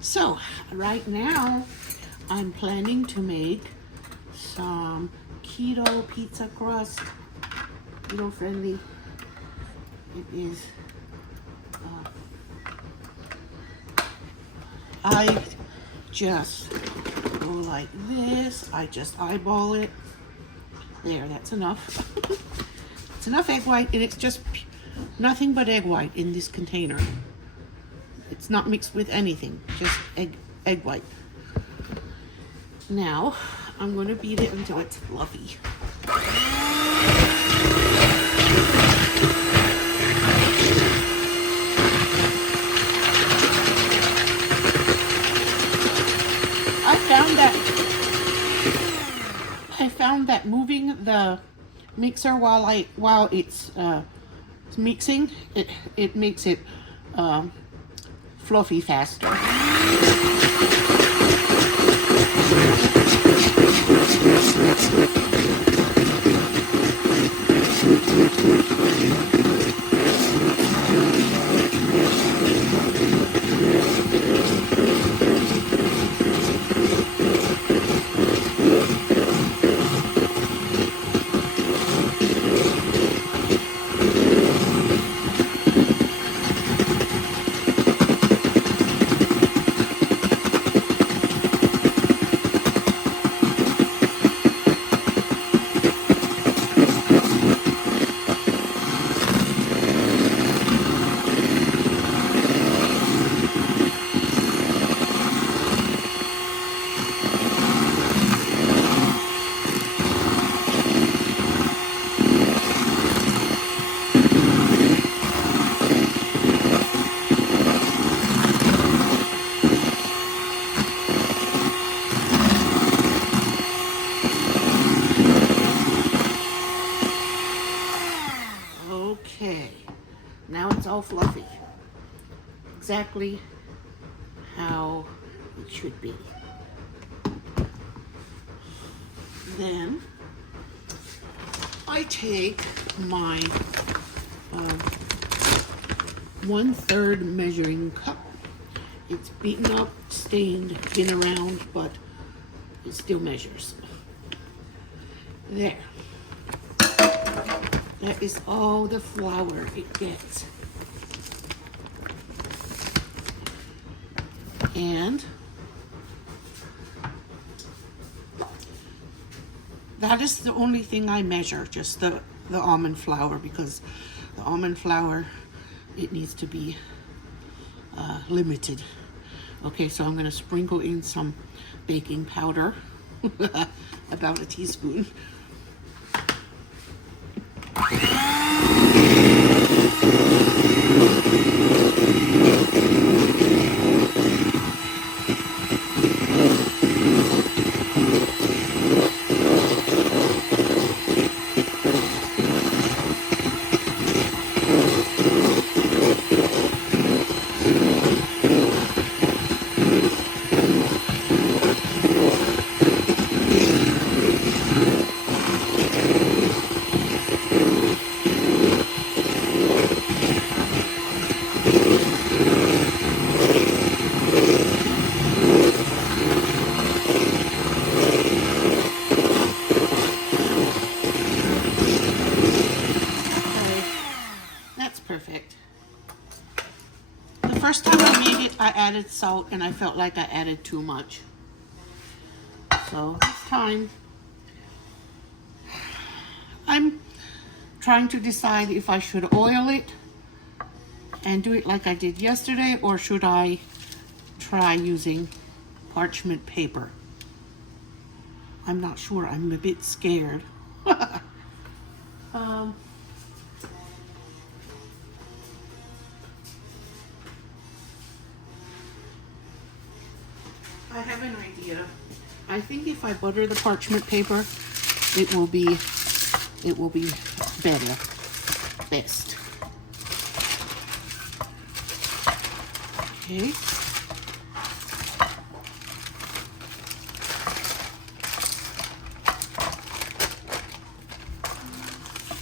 So right now I'm planning to make some keto pizza crust, keto friendly. It is, I just go like this. I just eyeball it. There, that's enough. It's enough egg white, and it's just nothing but egg white in this container. It's not mixed with anything, just egg white. Now, I'm going to beat it until it's fluffy. I found that moving the mixer while it's mixing, it makes it fluffy faster. Okay, now it's all fluffy. Exactly how it should be. Then I take my 1/3 measuring cup. It's beaten up, stained, been around, but it still measures. There. That is all the flour it gets. And that is the only thing I measure, just the almond flour, because the almond flour, it needs to be limited. Okay, so I'm going to sprinkle in some baking powder, about a teaspoon. Perfect. The first time I made it, I added salt and I felt like I added too much. So this time, I'm trying to decide if I should oil it and do it like I did yesterday, or should I try using parchment paper. I'm not sure. I'm a bit scared. I have an idea. I think if I butter the parchment paper, it will be better, best. Okay.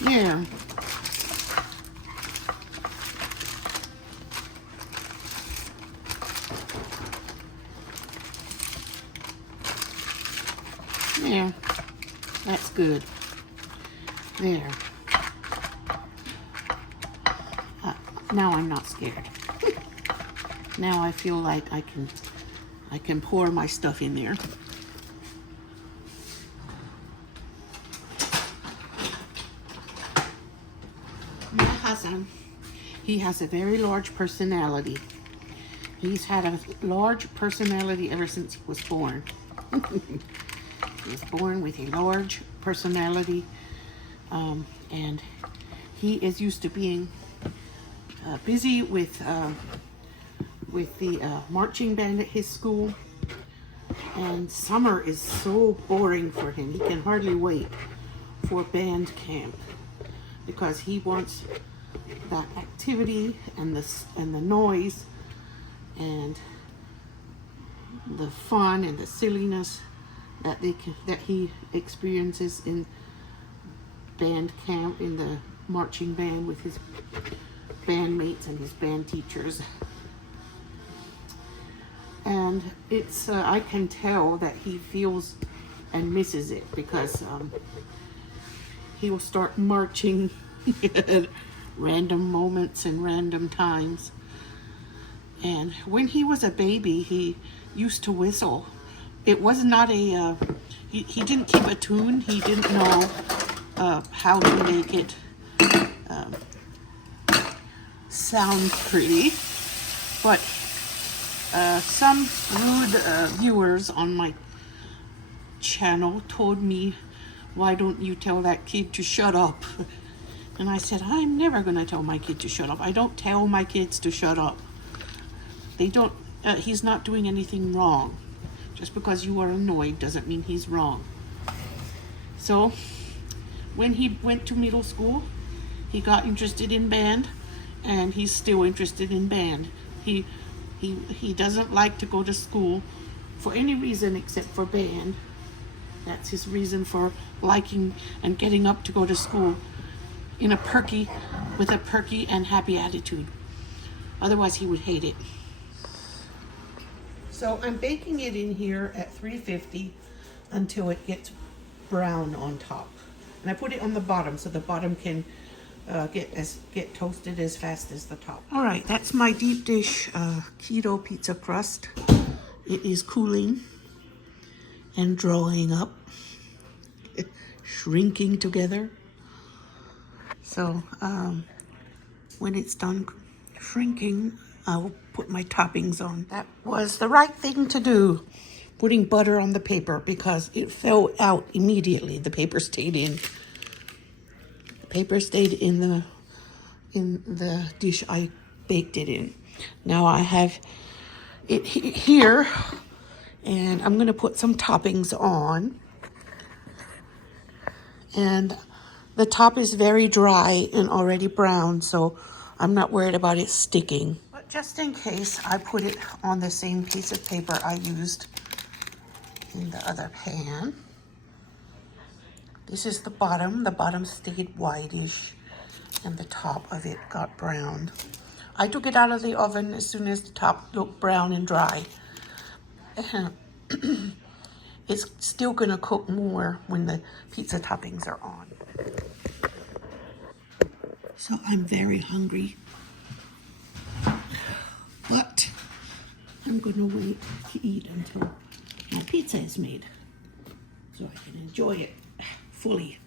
There. There. That's good. There. Now I'm not scared. Now I feel like I can pour my stuff in there. My husband, he has a very large personality. He's had a large personality ever since he was born. He was born with a large personality, and he is used to being busy with the marching band at his school. And summer is so boring for him. He can hardly wait for band camp because he wants that activity and the noise and the fun and the silliness that he experiences in band camp, in the marching band with his bandmates and his band teachers. And it's I can tell that he feels and misses it because he will start marching at random moments and random times. And when he was a baby, he used to whistle. It was not a, he didn't keep a tune. He didn't know how to make it sound pretty. But some rude viewers on my channel told me, why don't you tell that kid to shut up? And I said, I'm never going to tell my kid to shut up. I don't tell my kids to shut up. They don't, he's not doing anything wrong. Just because you are annoyed doesn't mean he's wrong. So when he went to middle school, he got interested in band, and he's still interested in band. He doesn't like to go to school for any reason except for band. That's his reason for liking and getting up to go to school with a perky and happy attitude. Otherwise he would hate it. So I'm baking it in here at 350 until it gets brown on top. And I put it on the bottom so the bottom can get toasted as fast as the top. All right, that's my deep dish keto pizza crust. It is cooling and drawing up, shrinking together. So when it's done shrinking, I'll put my toppings on. That was the right thing to do, putting butter on the paper, because it fell out immediately. The paper stayed in. The paper stayed in the dish I baked it in. Now I have it here, and I'm gonna put some toppings on. And the top is very dry and already brown, so I'm not worried about it sticking. But just in case, I put it on the same piece of paper I used in the other pan. This is the bottom. The bottom stayed whitish, and the top of it got brown. I took it out of the oven as soon as the top looked brown and dry. It's still gonna cook more when the pizza toppings are on. So I'm very hungry, but I'm gonna wait to eat until my pizza is made so I can enjoy it fully.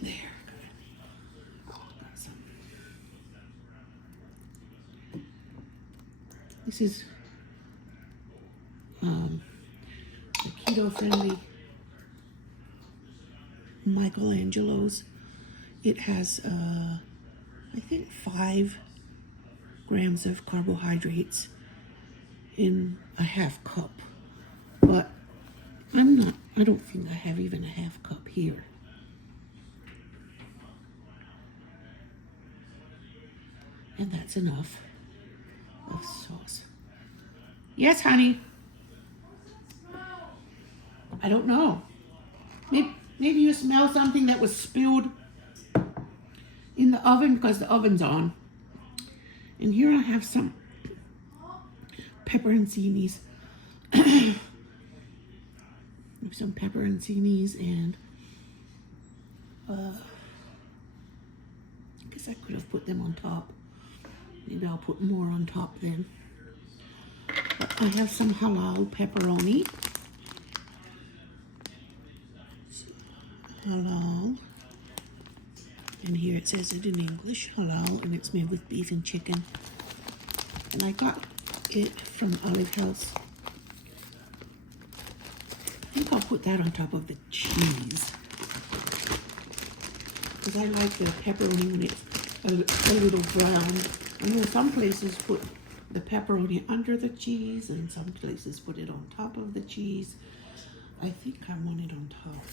There. This is the keto-friendly Michelangelo's. It has, I think, 5 grams of carbohydrates in a half cup. But I don't think I have even a half cup here. And that's enough of sauce. Yes, honey. I don't know. Maybe you smell something that was spilled in the oven because the oven's on. And here I have some pepperoncinis. Some pepperoncinis and I guess I could have put them on top. Maybe I'll put more on top then. But I have some halal pepperoni. Halal. And here it says it in English, halal, and it's made with beef and chicken. And I got it from Olive House. I think I'll put that on top of the cheese. Because I like the pepperoni when it's a little brown. I know some places put the pepperoni under the cheese and some places put it on top of the cheese. I think I want it on top.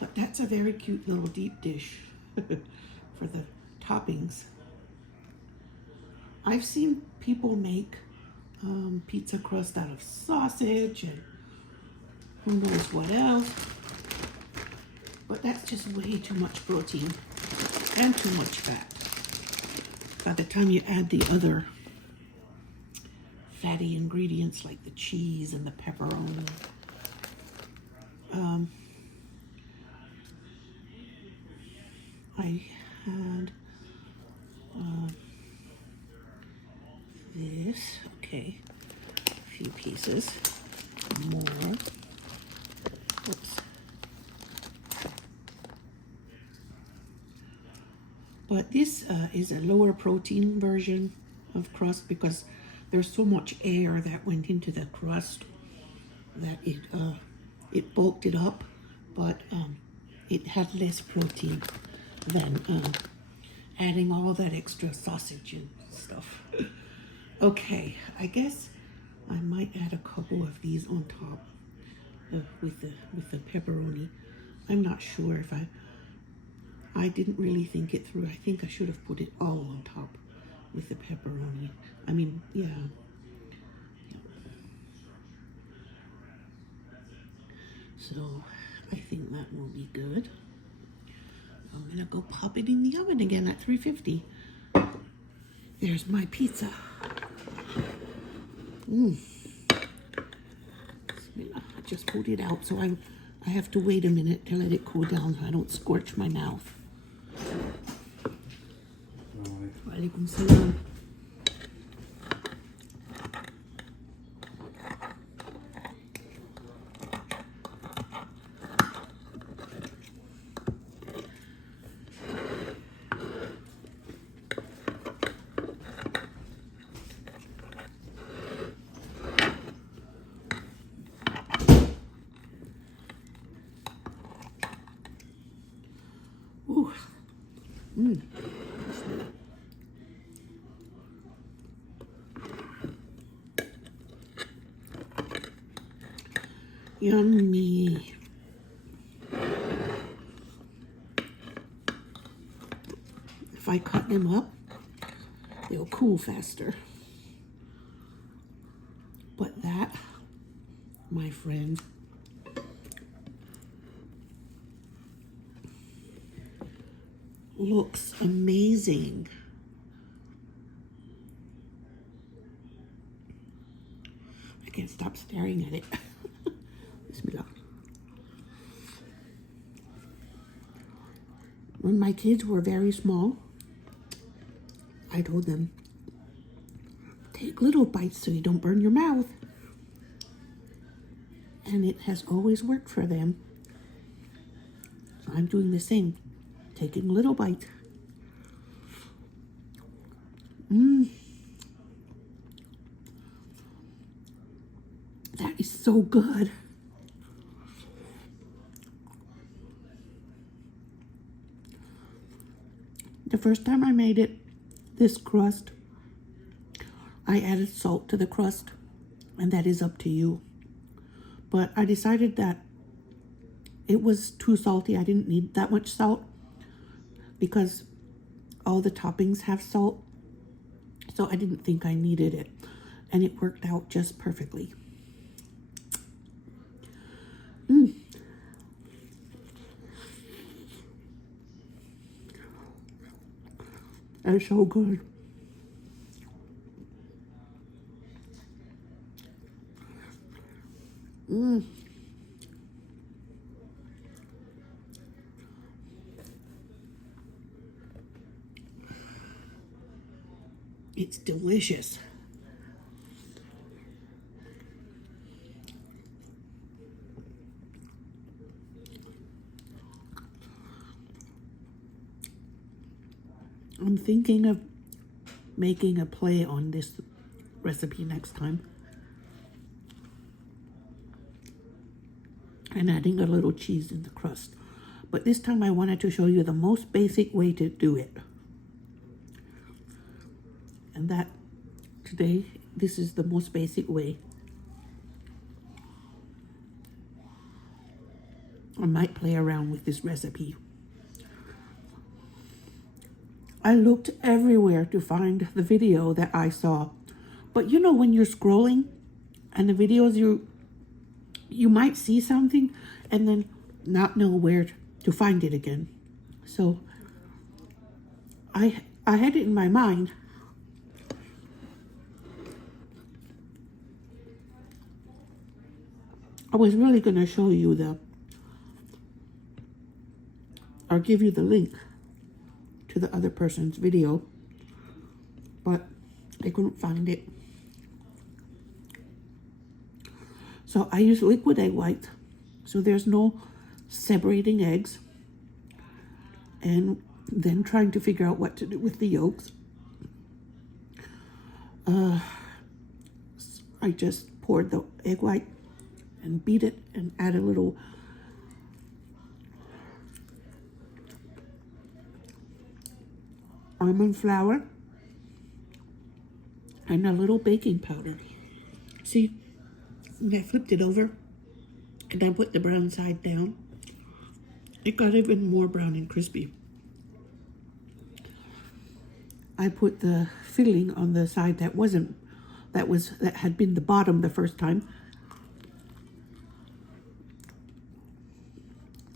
But that's a very cute little deep dish for the toppings. I've seen people make pizza crust out of sausage and who knows what else. But that's just way too much protein and too much fat. By the time you add the other fatty ingredients like the cheese and the pepperoni. I had this, okay, a few pieces, more, oops. But this is a lower protein version of crust because there's so much air that went into the crust that it bulked it up, but it had less protein than adding all that extra sausage and stuff. Okay, I guess I might add a couple of these on top with the pepperoni. I'm not sure if I didn't really think it through. I think I should have put it all on top with the pepperoni. I mean, yeah. So I think that will be good. I'm gonna go pop it in the oven again at 350. There's my pizza. I just pulled it out, so I have to wait a minute to let it cool down so I don't scorch my mouth. Walaikum salam. Ooh. Yummy. If I cut them up, they'll cool faster. But that, my friend, looks amazing. I can't stop staring at it. Bismillah. When my kids were very small, I told them, take little bites so you don't burn your mouth. And it has always worked for them. So I'm doing the same. Taking little bites. That is so good. The first time I made it, this crust, I added salt to the crust, and that is up to you. But I decided that it was too salty. I didn't need that much salt because all the toppings have salt. So I didn't think I needed it. And it worked out just perfectly. It's so good. Mmm. It's delicious. I'm thinking of making a play on this recipe next time and adding a little cheese in the crust. But this time I wanted to show you the most basic way to do it. And that today, this is the most basic way. I might play around with this recipe. I looked everywhere to find the video that I saw. But you know when you're scrolling and the videos you might see something and then not know where to find it again. So I had it in my mind. I was really going to show you or give you the link to the other person's video, but I couldn't find it. So I use liquid egg white, so there's no separating eggs, and then trying to figure out what to do with the yolks. I just poured the egg white and beat it and add a little almond flour and a little baking powder. See, and I flipped it over and I put the brown side down. It got even more brown and crispy. I put the filling on the side that had been the bottom the first time.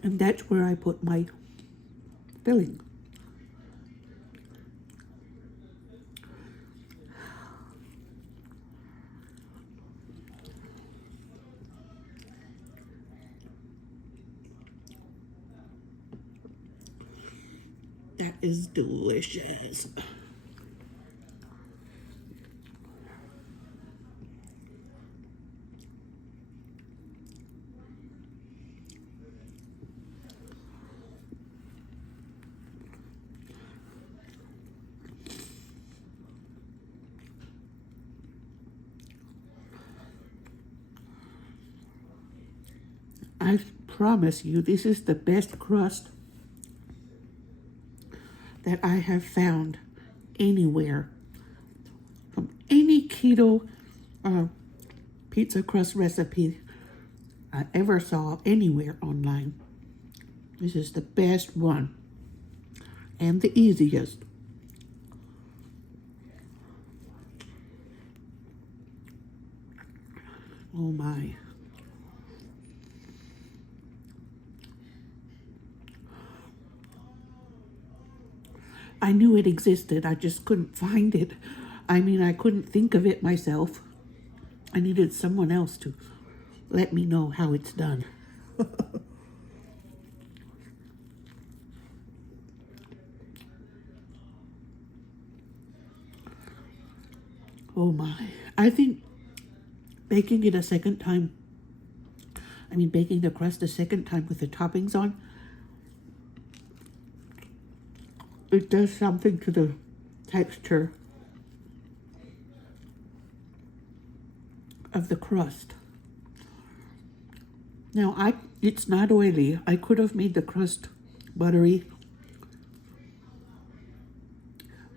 And that's where I put my filling. That is delicious. I promise you, this is the best crust that I have found anywhere. From any keto pizza crust recipe I ever saw anywhere online. This is the best one and the easiest. Oh my. I knew it existed, I just couldn't find it. I mean, I couldn't think of it myself. I needed someone else to let me know how it's done. Oh my. I think baking it a second time, baking the crust a second time with the toppings on, it does something to the texture of the crust. Now, it's not oily. I could have made the crust buttery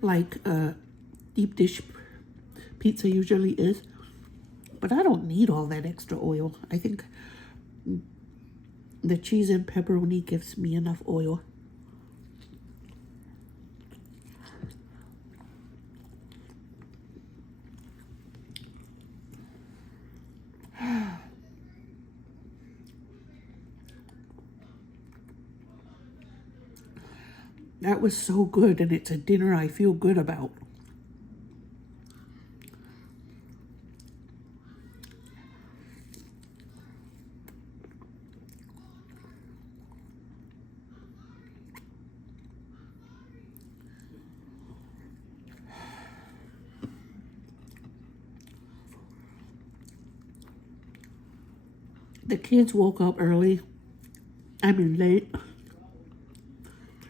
like a deep dish pizza usually is, but I don't need all that extra oil. I think the cheese and pepperoni gives me enough oil. That was so good, and it's a dinner I feel good about. The kids woke up early. I mean late.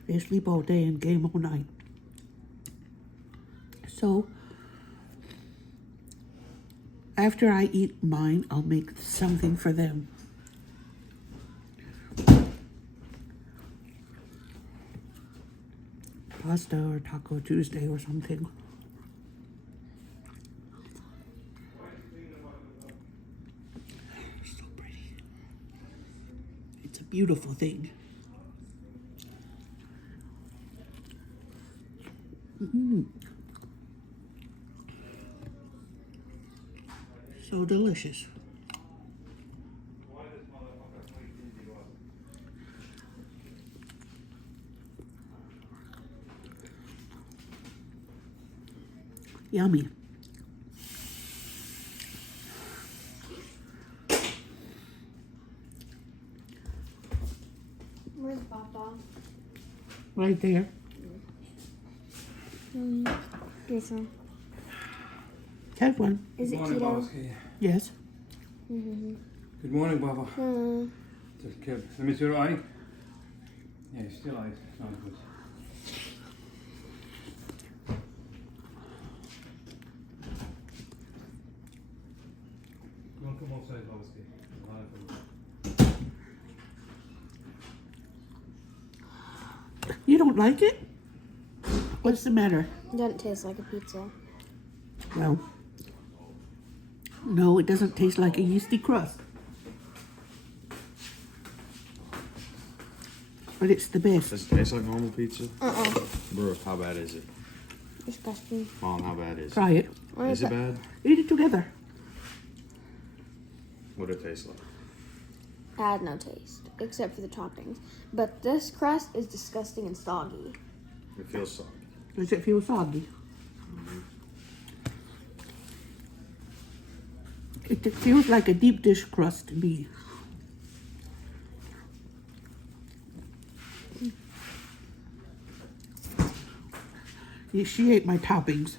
They sleep all day and game all night. So, after I eat mine, I'll make something for them. Pasta or Taco Tuesday or something. So pretty. It's a beautiful thing. So delicious. Yummy. Where's Papa? Right there. This one. Have one. Is it Morning, keto? Bobski. Yes. Good morning, Baba. Just kept. Let me see your eye. Yeah, it's still eye. It's not good. Don't come outside, Bobski. You don't like it? What's the matter? It doesn't taste like a pizza. Well, no, it doesn't taste like a yeasty crust. But it's the best. Does it taste like normal pizza? Bro, how bad is it? Disgusting. Mom, how bad is it? Try it. Is it bad? Eat it together. What does it taste like? It had no taste, except for the toppings. But this crust is disgusting and soggy. It feels soggy. Does it feel soggy? It feels like a deep dish crust to me. She ate my toppings.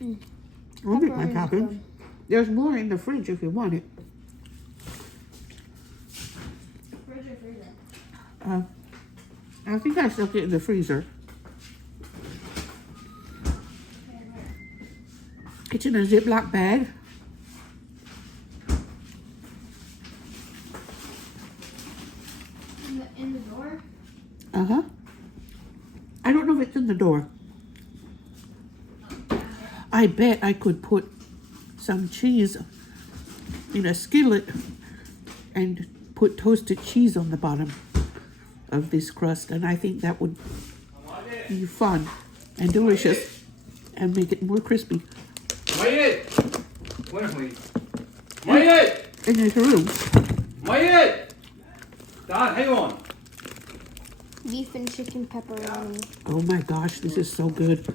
I'll eat my toppings. There's more in the fridge if you want it. Fridge or freezer? I think I stuck it in the freezer. It's in a Ziploc bag. In the door? Uh-huh. I don't know if it's in the door. I bet I could put some cheese in a skillet and put toasted cheese on the bottom of this crust, and I think that would be fun and delicious and make it more crispy. Mayet! Where are we? Mayet! In this room. Mayet! Dad, hang on. Beef and chicken pepperoni. Oh my gosh, this is so good.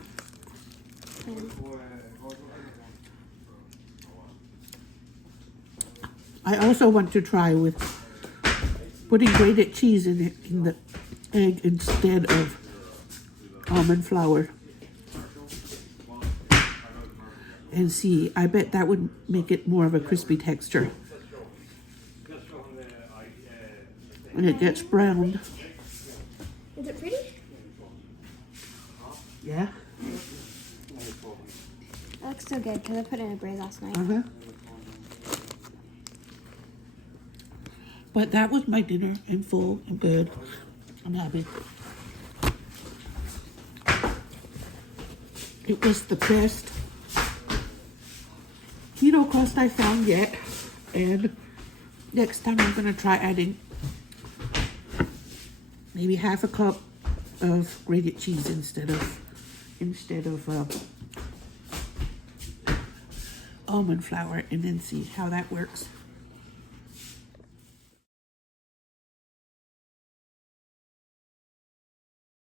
I also want to try with putting grated cheese in it in the egg instead of almond flour. And see, I bet that would make it more of a crispy texture. When it gets browned. Is it pretty? Yeah. That looks so good because I put it in a braise last night. Uh-huh. But that was my dinner in full. I'm good. I'm happy. It was the best keto crust I found yet. And next time I'm going to try adding maybe half a cup of grated cheese instead of almond flour, and then see how that works.